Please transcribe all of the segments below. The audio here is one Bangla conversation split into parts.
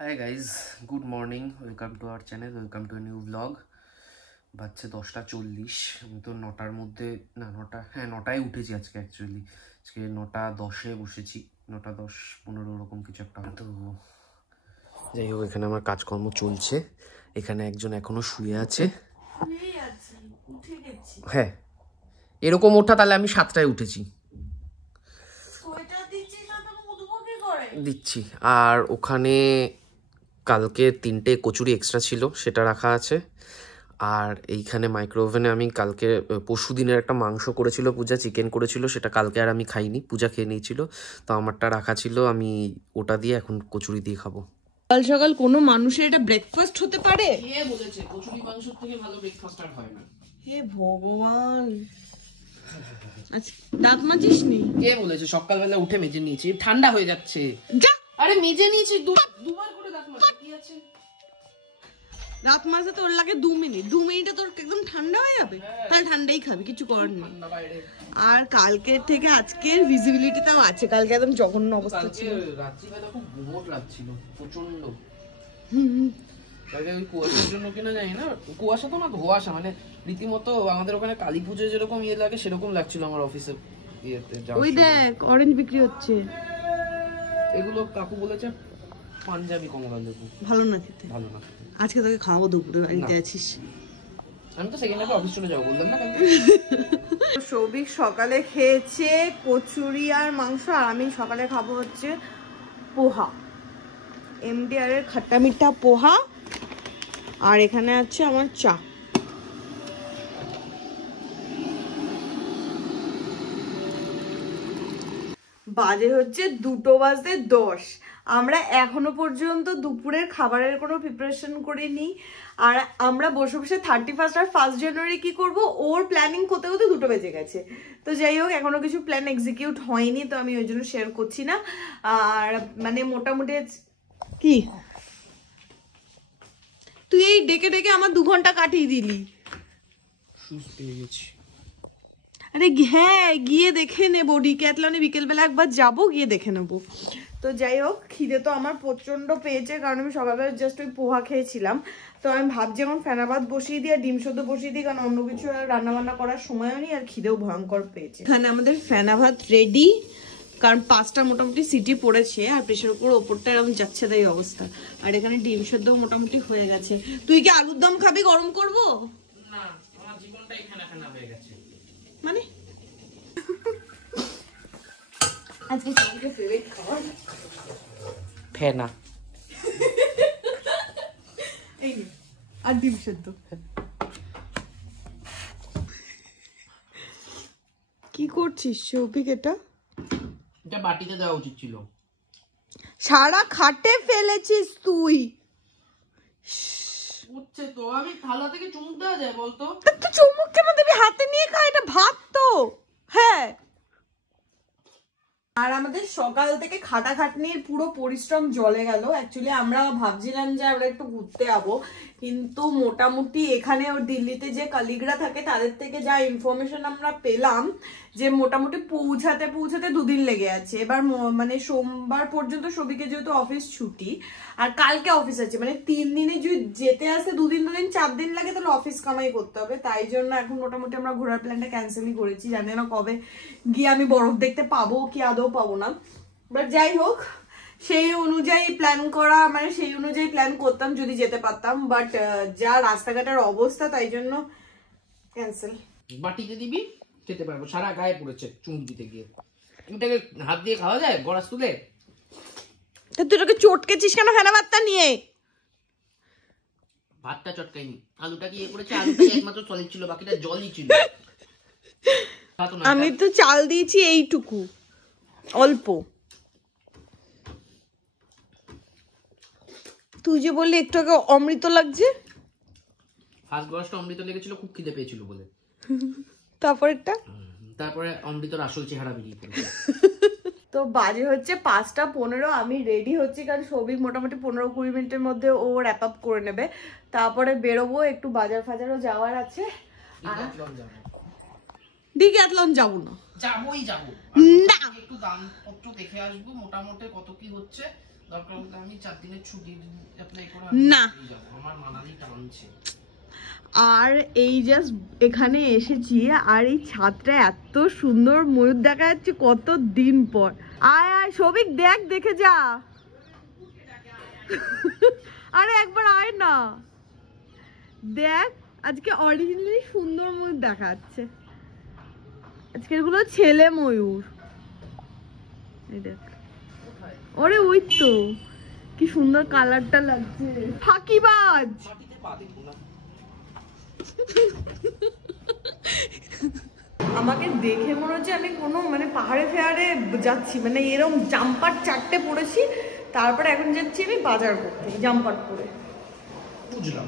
Hi guys, good morning, welcome to our channel, welcome to new blog. বাচ্চা 10:40। আমি তো 9টার মধ্যে না 9টায় উঠেছি আজকে। অ্যাকচুয়ালি আজকে 9:10-এ বসেছি, 9:10-15 ওরকম কিছু একটা। তো যাই হোক, এখানে আমার কাজকর্ম চলছে। এখানে একজন এখনো শুয়ে আছে। হ্যাঁ, এরকম ওঠা, তাহলে আমি 7টায় উঠেছি দিচ্ছি। আর ওখানে কালকে 3টে কচুরি এক্সট্রা ছিল, সেটা রাখা আছে। আর এইখানে মাইক্রো ওভেনে আমি কালকে পরশু দিনের একটা মাংস করেছিল পূজা, চিকেন করেছিল, সেটা কালকে আর আমি খাইনি, পূজা খেয়ে নিয়েছিল। তো আমারটা রাখা ছিল, আমি ওটা দিয়ে এখন কচুরি দিয়ে খাবো। সকাল সকাল কোনো মানুষের এটা ব্রেকফাস্ট হতে পারে? কে বলেছে? কচুরি মাংসের থেকে ভালো ব্রেকফাস্ট আর হয় না। হে ভগবান। আচ্ছা, দাঁত মাজিস নি? কে বলেছে? সকালবেলা উঠে মেজে নিয়েছি, ঠান্ডা হয়ে যাচ্ছে। আরে মেজে নিয়েছি, দুবার করে দাঁত মাজা, কি আছে? দাঁত মাজা তো ওর লাগে 2 মিনিট, 2 মিনিটে তোর একদম ঠান্ডা হয়ে যাবে। তাহলে ঠান্ডাই খাবি, কিছু করার নেই। আর কালকের থেকে আজকের ভিজিবিলিটিটাও আছে, কালকে একদম জঘন্য অবস্থা ছিল। রাত্রিবেলা খুব গুমোট লাগছিল প্রচন্ড। কালকে ওই কুয়াশার জন্য কিনা জানি না, কুয়াশা তো না ধোঁয়াশা, মানে রীতিমতো আমাদের ওখানে কালী পুজো যেরকম ইয়ে লাগে সেরকম লাগছিল আমার অফিসে ইয়েতে। ওই দেখ অরেঞ্জ বিক্রি হচ্ছে। এগুলো কাকু বলেছে পাঞ্জাবি কমলা লেবু, ভালো না খেতে। ভালো না। আজকে তোকে খাওয়াবো দুপুরে, বাড়িতে আছিস? আমি তো সেকেন্ড হাফে অফিস চলে যাবো বললাম না। সৌভিক সকালে খেয়েছে কচুরি আর মাংস, আর আমি সকালে খাবো হচ্ছে পোহা, এমডিআর এর খাট্টা মিঠা পোহা। আর এখানে আছে আমার চা। বাজে হচ্ছে 2:10। আমরা এখনো পর্যন্ত দুপুরের খাবারের কোনো প্রিপারেশন করিনি। আর আমরা বসে বসে 31 আর 1 জানুয়ারি কি করব ওর প্ল্যানিং করতে করতে 2টো বেজে গেছে। তো যাই হোক, এখনো কিছু প্ল্যান এক্সিকিউট হয়নি, তো আমি ওই জন্য শেয়ার করছি না। আর মানে মোটামুটি কি তুই এই ডেকে ডেকে আমার 2 ঘন্টা কাটিয়ে দিলি। আরে হ্যাঁ, গিয়ে দেখে নেবো ডিক্যাথলনে, বিকেলবেলা একবার যাবো, গিয়ে দেখে নেবো। তো যাই হোক, খিদে তো আমার প্রচন্ড পেয়েছে, কারণ আমি সকালবেলা জাস্ট ওই পোহা খেয়েছিলাম। তো আমি ভাবছি এখন ফেনাবাদ বসিয়ে দিই আর ডিম সেদ্ধ বসিয়ে দিই, কারণ অন্য কিছু আর রান্নাবান্না করার সময়ও নেই, আর খিদেও ভয়ঙ্কর পেয়েছে। এখানে আমাদের ফেনাভাত রেডি, কারণ 5টা মোটামুটি সিটি পড়েছে, আর প্রেশার উপর ওপরটা এরকম যাচ্ছে তাই অবস্থা। আর এখানে ডিম সেদ্ধ মোটামুটি হয়ে গেছে। তুই কি আলুর দম খাবি? গরম করবো? না, আমার জীবনটাই ফেনা ফেনা হয়ে গেছে। মানে আজকে সবথেকে ফেভারিট খাবার ফেনা। এই নে, আর ডিম সেদ্ধ। কি করছিস সৌভিক? এটা বাটিতে দেওয়া উচিত ছিল। সারা খাটে ফেলেছিস তুই। উঠছে তো, আমি থালা থেকে চুমুক দেওয়া যায় বলতো? তুই চুমুক কেন দিবি? হাতে নিয়ে খা, এটা ভাত তো। হ্যাঁ, আর আমাদের সকাল থেকে খাটাখাটনির পুরো পরিশ্রম জলে গেল। অ্যাকচুয়ালি আমরা ভাবছিলাম যে আমরা একটু ঘুরতে যাবো, কিন্তু মোটামুটি এখানে দিল্লিতে যে কলিগরা থাকে তাদের থেকে যা ইনফরমেশন আমরা পেলাম, যে মোটামুটি পৌঁছাতে 2 দিন লেগে আছে। এবার মানে সোমবার পর্যন্ত সবিকে যেহেতু অফিস ছুটি, আর কালকে অফিস আছে, মানে 3 দিনে যদি যেতে আসতে 2 দিন 4 দিন লাগে, তাহলে অফিস কামাই করতে হবে। তাই জন্য এখন মোটামুটি আমরা ঘোরার প্ল্যানটা ক্যান্সেলই করেছি। জানি না কবে গিয়ে আমি বরফ দেখতে পাবো কি আদৌ পাবো না, বাট যাই হোক সেই অনুযায়ী প্ল্যান করা, মানে সেই অনুযায়ী প্ল্যান করতাম যদি যেতে পারতাম, বাট যা রাস্তাঘাটের অবস্থা তাই জন্য ক্যান্সেল। বাটিতে দিবি, খেতে পারবো। সারা গায়ে পড়েছে চুমুক দিতে গিয়ে। এটাকে হাত দিয়ে খাওয়া যায় গড়াস তুলে? তুই তোকে চটকেছিস কেন ফেনা ভাতটা নিয়ে? ভাতটা চটকাইনি, আলুটা কি ইয়ে করেছে, আলুটা একমাত্র সলিড ছিল, বাকিটা জলই ছিল। আমি তো চাল দিয়েছি এইটুকু, অল্প। তুই যে বললি একটু আগে অমৃত লাগছে। ফার্স্ট গড়াসটা অমৃত লেগেছিল, খুব খিদে পেয়েছিল বলে। তারপরে অমৃতর আসল চেহারা বেরিয়ে পড়েছে। তো বাজে হচ্ছে 5:15, আমি রেডি হচ্ছি, কারণ সৌভিক মোটামুটি 15-20 মিনিটের মধ্যে ও র্যাপ আপ করে নেবে। তারপরে বেরোবো, একটু বাজার ফাজারও যাওয়ার আছে। ডিক্যাথলন যাবো না? যাবোই যাবো না, একটু দামপত্র দেখে আসবো মোটামুটি কত কি হচ্ছে, দরকার হলে আমি 4 দিনের ছুটি অ্যাপ্লাই করে না যাব, আমার মানালি টানছে। আর এই জাস্ট এখানে এসেছি আর এই ছাদটা এত সুন্দর ময়ূর দেখা যাচ্ছে কত দিন পর। আয় আয় সবিক দেখ, দেখে যা। আরে একবার আয় না, দেখ আজকে অরিজিনালি সুন্দর ময়ূর দেখা যাচ্ছে। আজকের গুলো ছেলে ময়ূর। এই দেখ, ওরে ওই তো কি সুন্দর কালারটা লাগছে। ফাঁকিবাজ। আমাকে দেখে মনে হচ্ছে আমি কোনো মানে পাহাড়ে ফেয়ারে যাচ্ছি, মানে এরকম জাম্পার 4টে পরেছি, তারপরে এখন যাচ্ছি আমি বাজার করতে জাম্পার পরে। বুঝলাম।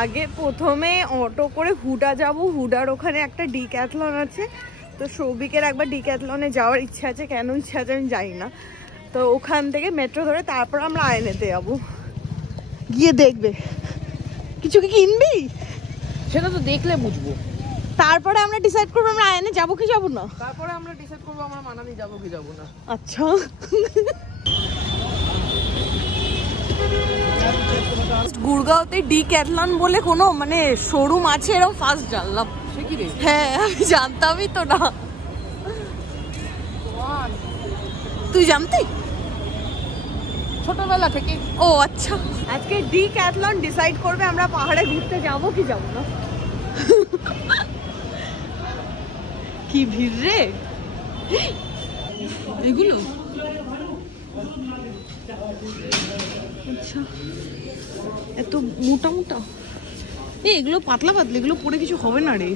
আগে প্রথমে অটো করে হুডা যাব, হুডার ওখানে একটা ডিক্যাথলন আছে, তো সৌভিকের একবার ডিক্যাথলনে যাওয়ার ইচ্ছা আছে, কেন ইচ্ছা আছে আমি জানি না। তো ওখান থেকে মেট্রো ধরে তারপর আমরা আয়নেতে যাবো, গিয়ে দেখবে কিছু কি কিনবি সেটা তো দেখলে বুঝবো, তারপরে আমরা ডিসাইড করবো আমরা আয়নে যাবো কি যাবো না। তারপরে আমরা ডিসাইড করবো আমরা মানালি যাবো কি যাবো না। আচ্ছা গুড়গাঁওতে ডিক্যাথলন বলে কোনো মানে শোরুম আছে এরকম ফার্স্ট জানলাম। সে কি রে? হ্যাঁ আমি জানতামই তো না। তুই জানতি? ছোটবেলা থেকে। ও আচ্ছা, আজকে ডিক্যাথলন ডিসাইড করবে আমরা পাহাড়ে ঘুরতে যাবো কি যাবো না। কি ভিড় রে এগুলো। আচ্ছা এত মোটা মোটা, এগুলো পাতলা পাতলা, এগুলো পরে কিছু হবে না রে।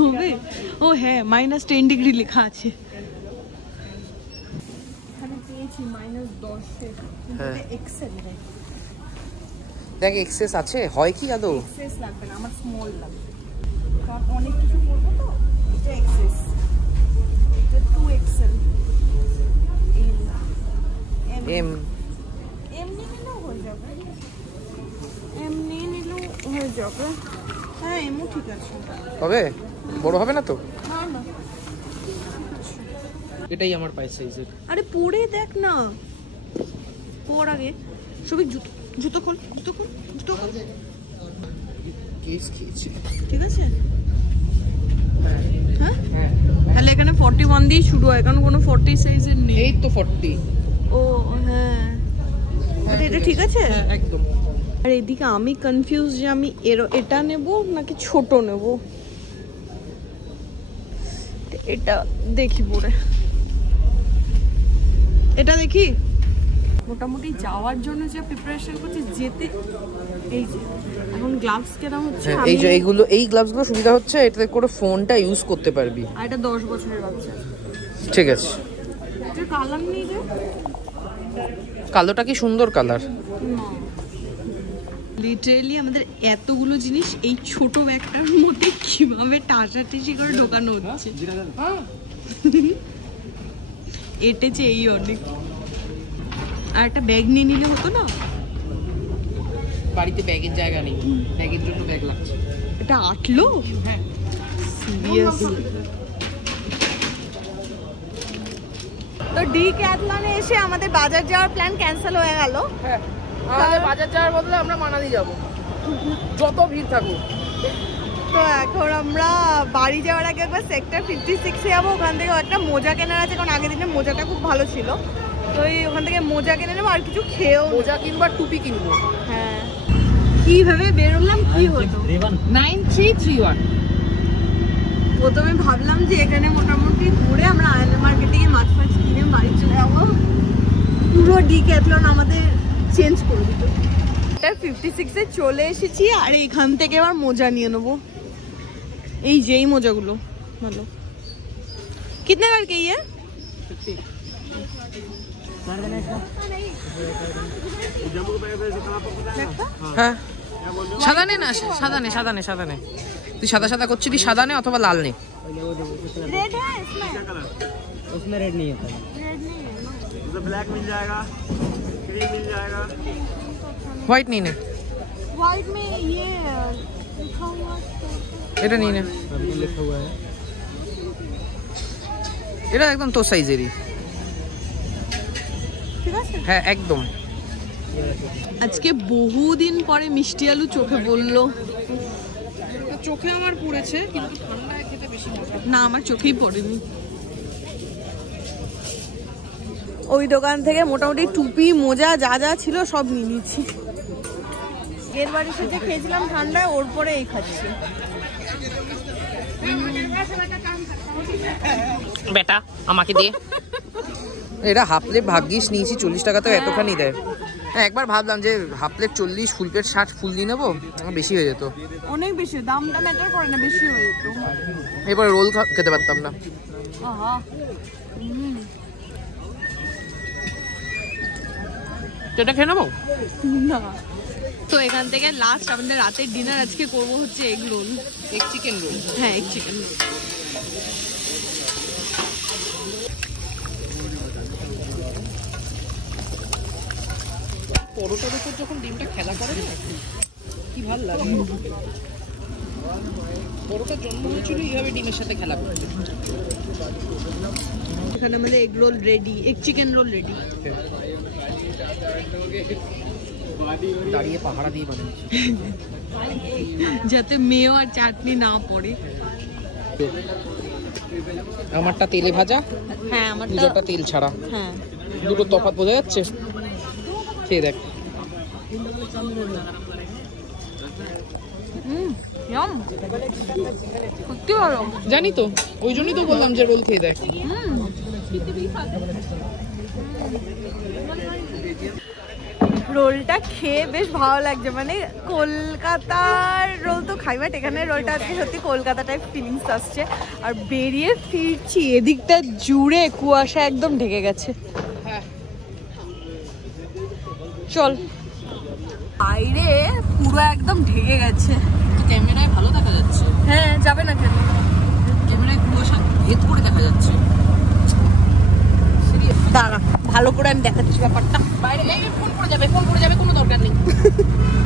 হবে? ও হ্যাঁ -10 ডিগ্রি লেখা আছে। এখানে পেয়েছি -10 হ্যাঁ। এক্সেল রে। দেখ এক্সেস আছে, হয় কি আদৌ? এক্সেস লাগবে না, আমার স্মল লাগবে, কারণ অনেক কিছু করবো তো। এটা এক্সেস, এটা 2XL। এম এমনি নিলেও হয়ে যাবে, এমনি নিলেও হয়ে যাবে। হ্যাঁ এমও ঠিক আছে। হবে? বড় হবে না তো? না না, এটাই আমার পাই সাইজের। আরে পরে দেখ না, পর আগে সবই জুতো, জুতো খোল, জুতো খোল, জুতো খোল। কেস খেয়েছে। ঠিক আছে হ্যাঁ হ্যাঁ, তাহলে এখানে 41 দিয়ে শুরু হয়, কারণ কোনো 40 সাইজের নেই। এই তো 40। ও হ্যাঁ, এটা ঠিক আছে। হ্যাঁ একদম। আর এদিকে আমি কনফিউজ যে আমি এটা নেব নাকি ছোট নেব। এটা দেখি পরে, এটা দেখি। মোটামুটি যাওয়ার জন্য যে প্রিপারেশন করছি, যেতে এই যে এখন গ্লাভস কেনা হচ্ছে। এই যে এইগুলো, এই গ্লাভসগুলো সুবিধা হচ্ছে এটাতে করে ফোনটা ইউজ করতে পারবি। আর এটা 10 বছরের বাচ্চা। ঠিক আছে। এটা কালার নেই রে। কালোটা কি সুন্দর কালার। লিটারালি আমাদের এতগুলো জিনিস এই ছোট ব্যাগটার মধ্যে কিভাবে টাটাটিসি করে ঢোকানো হচ্ছে। এটেছে এই অনেক। আর একটা ব্যাগ নিয়ে নিলে হতো না? বাড়িতে ব্যাগের জায়গা নেই, ব্যাগের জন্য ব্যাগ লাগছে। এটা আটলো? হ্যাঁ সিরিয়াসলি। তো ডিক্যাথলনে এসে আমাদের বাজার যাওয়ার প্ল্যান ক্যান্সেল হয়ে গেল। হ্যাঁ, আমাদের বাজার যাওয়ার বদলে আমরা মানালি যাব, যত ভিড় থাকুক। তো এখন আমরা বাড়ি যাওয়ার আগে একবার সেক্টর 56 এ যাবো, ওখান থেকে একটা মোজা কেনার আছে, কারণ আগের দিনে মোজাটা খুব ভালো ছিল। তো ওখান থেকে মোজা কিনে নেবো, আর কিছু খেয়েও মোজা কিনবো আর টুপি কিনবো। হ্যাঁ, কিভাবে বেরোলাম কি হতো? 9331। প্রথমে ভাবলাম যে এখানে মোটামুটি ঘুরে আমরা আয়না মার্কেটে গিয়ে মাছ ফাছ কিনে বাড়ি চলে যাবো, পুরো ডিক্যাথলন আমাদের চেঞ্জ করে দিত। 56 এ চলে এসেছি, আর এখান থেকে আবার মোজা নিয়ে নেবো। এই যে এই মোজাগুলো ভালো। কিতনে কার কে ये? হ্যাঁ সাদা নে না, সাদা নে, সাদা নে, সাদা নে। তুই সাদা সাদা করছিলি, সাদা নে অথবা লাল নে। रेड है इसमें? उसमें रेड नहीं है, रेड नहीं है ना? उसमें ब्लैक मिल जाएगा, क्रीम मिल जाएगा। হোয়াইট নিয়ে নে, व्हाइट में ये लिखा हुआ এটা নিয়ে নে। अभी लिखा हुआ है। এটা একদম তোর সাইজেরই। ঠিক আছে? হ্যাঁ একদম। আজকে বহুদিন পরে মিষ্টি আলু চোখে পড়লো। চোখে আমার পড়েছে, কিন্তু ঠান্ডায় খেতে বেশি মজা। না, আমার চোখেই পড়েনি। ওই দোকান থেকে মোটামুটি টুপি মোজা যা যা ছিল সব নিয়ে নিয়েছি। এর বাড়ি যে খেয়েছিলাম ঠান্ডায়, ওর পরে এই খাচ্ছি। বেটা আমাকে দিয়ে। এটা হাফ প্লেট ভাগ্যিস নিয়েছি, 40 টাকাতেও এতখানি দেয়। হ্যাঁ, একবার ভাবলাম যে হাফ প্লেট 40, ফুল প্লেট 60, ফুল দিয়ে নেবো, বেশি হয়ে যেত। অনেক বেশি, দামটা ম্যাটার করে না, বেশি হয়ে যেত। এবার রোল খেতে পারতাম না। এটা খেয়ে নেবো না। তো এখান থেকে লাস্ট আমাদের রাতের ডিনার আজকে করবো হচ্ছে egg roll, egg chicken roll. হ্যাঁ এগ চিকেন রোল। পরোটার উপর যখন ডিমটা খেলা করে না, কি ভালো লাগে। পরোটার জন্ম হয়েছিল এইভাবে ডিমের সাথে খেলা করতে। এখানে আমাদের egg roll ready, egg chicken roll ready. দাঁড়িয়ে পাহারা দিয়ে বানিয়েছি যাতে মেয় আর চাটনি না পড়ে। আমারটা তেলে ভাজা, হ্যাঁ আমারটা পুজোটা তেল ছাড়া। হ্যাঁ, দুটো তফাৎ বোঝা যাচ্ছে? খেয়ে দেখ। সত্যি ভালো। জানি তো, ওই জন্যই তো বললাম যে রোল খেয়ে দেখ। রোলটা খেয়ে বেশ ভালো লাগছে, মানে কলকাতার রোল তো খাই, বাট এখানে রোলটা আজকে সত্যি কলকাতা টাইপ ফিলিংস আসছে। আর বেরিয়ে ফিরছি, এদিকটা জুড়ে কুয়াশা একদম ঢেকে গেছে। চল, বাইরে পুরো একদম ঢেকে গেছে। ক্যামেরায় ভালো দেখা যাচ্ছে। হ্যাঁ, যাবে না কেন? ক্যামেরায় কুয়াশা ভেদ করে দেখা যাচ্ছে। দাঁড়া, ভালো করে আমি দেখাচ্ছি ব্যাপারটা। বাইরে ফোন করে যাবে, কোনো দরকার নেই।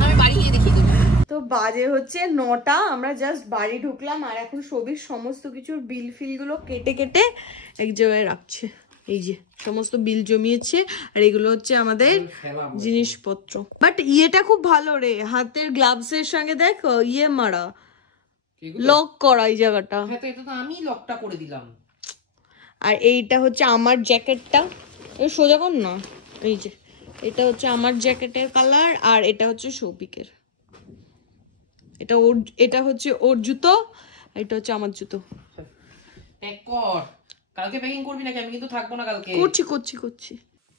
আমি বাড়ি গিয়ে দেখিয়ে দেবো। তো বাজে হচ্ছে 9টা, আমরা জাস্ট বাড়ি ঢুকলাম আর এখন সবির সমস্ত কিছুর বিল ফিল গুলো কেটে কেটে এক জায়গায় রাখছে। এই যে সমস্ত বিল জমিয়েছে, আর এগুলো হচ্ছে আমাদের জিনিসপত্র। বাট ইয়েটা খুব ভালো রে, হাতের গ্লাভস এর সঙ্গে দেখ ইয়ে মারা, লক করা এই জায়গাটা। হ্যাঁ, তো এটা তো আমি লকটা করে দিলাম। আর এইটা হচ্ছে আমার জ্যাকেটটা, সোজা কর না। এই যে এটা হচ্ছে আমার জ্যাকেটের কালার, আর এটা হচ্ছে সৌভিকের। এটা হচ্ছে ওর জুতো, এটা হচ্ছে আমার জুতো। কালকে প্যাকিং করবি নাকি? আমি কিন্তু থাকবো না কালকে। করছি।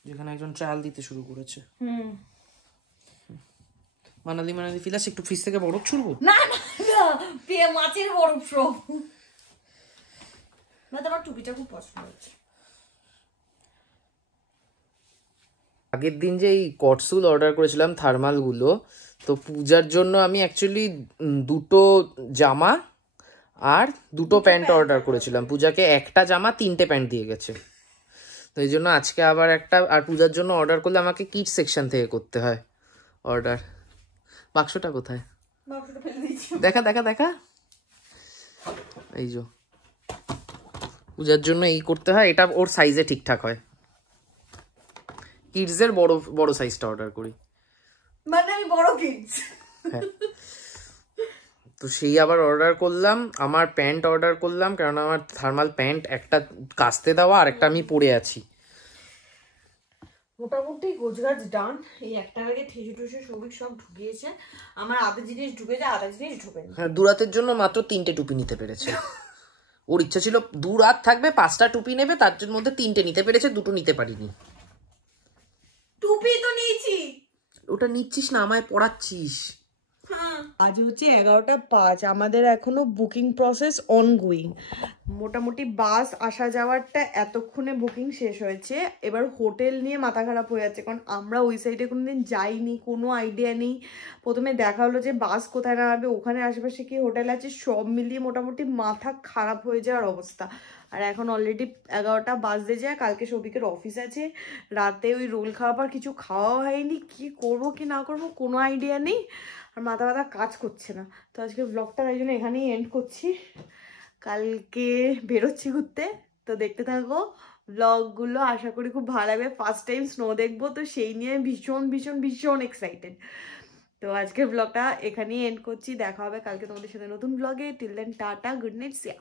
যেখানে একজন ট্রায়াল দিতে শুরু করেছে। মানালি ফিলাস একটু ফ্রিজ থেকে বরফ ছুড়বো? না মাছের বরফ সব। না, তোমার টুপিটা খুব পছন্দ হচ্ছে। আগের দিন যে এই কটসুল অর্ডার করেছিলাম থার্মাল গুলো, তো পূজার জন্য আমি অ্যাকচুয়ালি 2টো জামা আর 2টো প্যান্ট অর্ডার করেছিলাম। পূজাকে 1টা জামা 3টে প্যান্ট দিয়ে গেছে, তো এই জন্য আজকে আবার একটা। আর পূজার জন্য অর্ডার করলে আমাকে কিড সেকশন থেকে করতে হয় অর্ডার। বাক্সটা কোথায়? দেখা এই যে পূজার জন্য এই করতে হয়, এটা ওর সাইজে ঠিকঠাক হয়। কিডস এর বড় সাইজটা অর্ডার করি, মানে আমি বড় কিডস। হ্যাঁ, তো সেই আবার অর্ডার করলাম। আমার প্যান্ট অর্ডার করলাম, কারণ আমার থার্মাল প্যান্ট একটা কাচতে দেওয়া আর একটা আমি পরে আছি। মোটামুটি গোছগাছ ডান। এই একটা ব্যাগে ঠেসে ঠুসে সবই সব ঢুকিয়েছে। আমার আধা জিনিস ঢুকেছে, আধা জিনিস ঢুকেনি। হ্যাঁ, 2 রাতের জন্য মাত্র 3টে টুপি নিতে পেরেছে। ওর ইচ্ছা ছিল 2 রাত থাকবে, 5টা টুপি নেবে, তার মধ্যে 3টে নিতে পেরেছে, 2টো নিতে পারিনি। টুপি তো নিয়েছি। ওটা নিচ্ছিস না, আমায় পড়াচ্ছিস। আজ হচ্ছে 11টা 5, আমাদের এখনো বুকিং প্রসেস অনগোয়িং। মোটামুটি বাস আসা যাওয়ারটা এতক্ষণে বুকিং শেষ হয়েছে। এবার হোটেল নিয়ে মাথা খারাপ হয়ে যাচ্ছে, কারণ আমরা ওই সাইডে কোনোদিন যাইনি, কোনো আইডিয়া নেই। প্রথমে দেখা হলো যে বাস কোথায় নামাবে, ওখানে আশেপাশে কি হোটেল আছে, সব মিলিয়ে মোটামুটি মাথা খারাপ হয়ে যাওয়ার অবস্থা। আর এখন অলরেডি 11টা বাজতে যায়। কালকে সৌভিকের অফিস আছে, রাতে ওই রোল খাওয়ার কিছু খাওয়া হয়নি। কি করব কি না করব কোনো আইডিয়া নেই, আর মাথা ব্যথা কাজ করছে না। তো আজকে ব্লগটা তাই জন্য এখানেই এন্ড করছি। কালকে বেরোচ্ছি ঘুরতে, তো দেখতে থাকো। ব্লগগুলো আশা করি খুব ভালো লাগবে। ফার্স্ট টাইম স্নো দেখবো, তো সেই নিয়ে ভীষণ ভীষণ ভীষণ এক্সাইটেড। তো আজকের ব্লগটা এখানেই এন্ড করছি, দেখা হবে কালকে তোমাদের সাথে নতুন ব্লগে। Till then tata, good night, সিয়া।